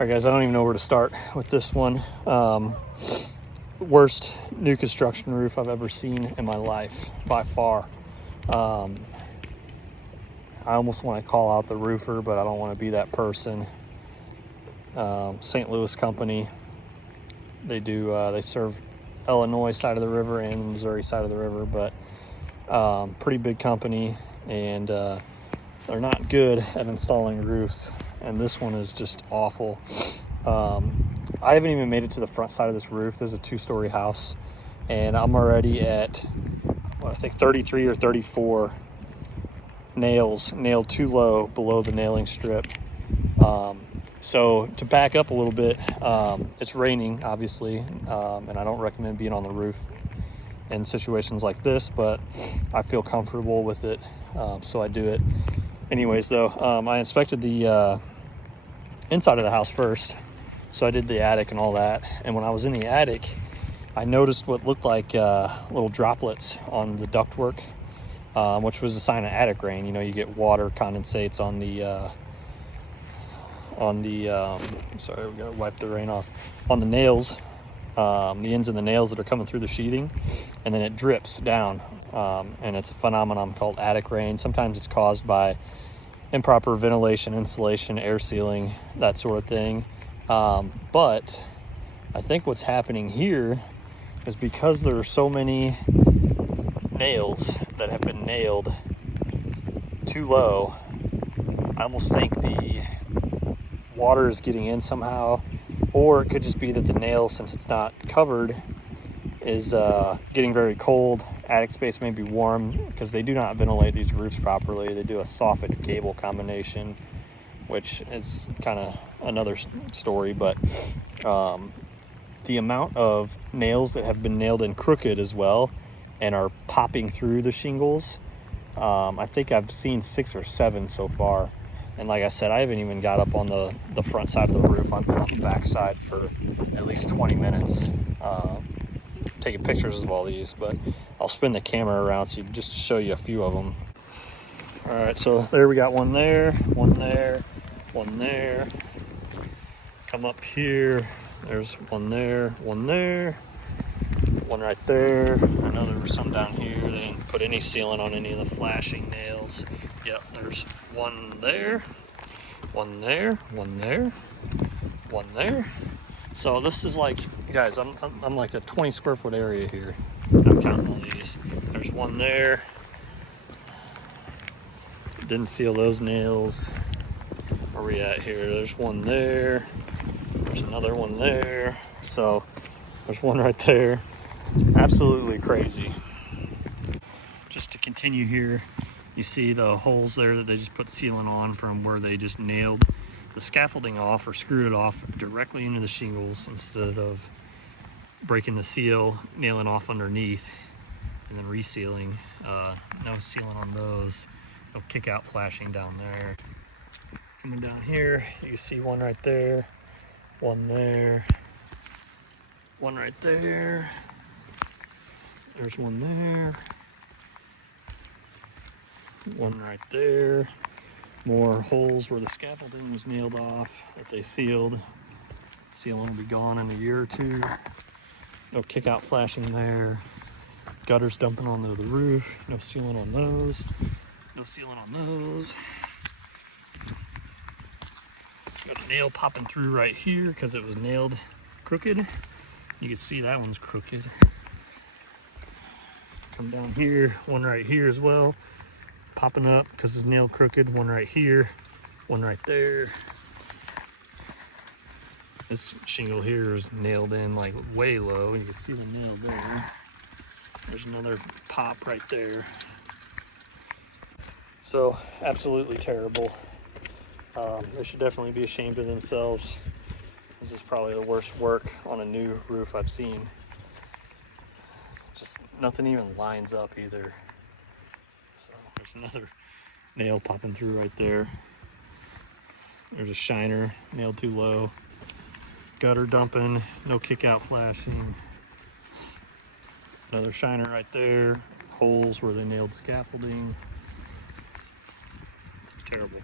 All right, guys, I don't even know where to start with this one. Worst new construction roof I've ever seen in my life, by far. I almost want to call out the roofer, but I don't want to be that person. St. Louis company. They serve Illinois side of the river and Missouri side of the river, but pretty big company, and they're not good at installing roofs, and this one is just awful. I haven't even made it to the front side of this roof. There's a 2-story house, and I'm already at, I think 33 or 34 nails nailed too low below the nailing strip. So to back up a little bit, it's raining, obviously, and I don't recommend being on the roof in situations like this, but I feel comfortable with it, so I do it. Anyways, though, I inspected the inside of the house first. So I did the attic and all that. And when I was in the attic, I noticed what looked like little droplets on the ductwork, which was a sign of attic rain. You know, you get water condensates on the sorry, we gotta wipe the rain off, on the nails, the ends of the nails that are coming through the sheathing, and then it drips down. And it's a phenomenon called attic rain. Sometimes it's caused by improper ventilation, insulation, air sealing, that sort of thing. But I think what's happening here is because there are so many nails that have been nailed too low, I almost think the water is getting in somehow, or it could just be that the nail, since it's not covered, is getting very cold. Attic space may be warm because they do not ventilate these roofs properly. They do a soffit cable combination, which is kind of another story, but the amount of nails that have been nailed in crooked as well and are popping through the shingles, I think I've seen 6 or 7 so far. And like I said, I haven't even got up on the front side of the roof. I've been on the back side for at least 20 minutes taking pictures of all these, but I'll spin the camera around so just to show you a few of them. All right, so there we got one there, one there, one there. Come up here, there's one there, one there, one right there. I know there was some down here. They didn't put any sealant on any of the flashing nails. Yep, there's one there, one there, one there, one there. So this is like, guys, I'm like a 20 square foot area here. I'm counting all these. There's one there. Didn't seal those nails. Where are we at here? There's one there. There's another one there. So there's one right there. Absolutely crazy. Just to continue here, you see the holes there that they just put sealant on from where they just nailed the scaffolding off or screwed it off directly into the shingles instead of breaking the seal, nailing off underneath, and then resealing. No sealant on those. They'll kick out flashing down there. Coming down here, you can see one right there, one there, one right there. There's one there, one right there. More holes where the scaffolding was nailed off that they sealed. Sealant will be gone in a year or two. No kick out flashing there. Gutters dumping onto the roof. No sealant on those. No sealant on those. Got a nail popping through right here because it was nailed crooked. You can see that one's crooked. Come down here, one right here as well. Popping up because it's nailed crooked. One right here, one right there. This shingle here is nailed in like way low. You can see the nail there. There's another pop right there. So absolutely terrible. They should definitely be ashamed of themselves. This is probably the worst work on a new roof I've seen. Just nothing even lines up either. So there's another nail popping through right there. There's a shiner nailed too low. Gutter dumping, no kick out flashing. Another shiner right there. Holes where they nailed scaffolding. Terrible.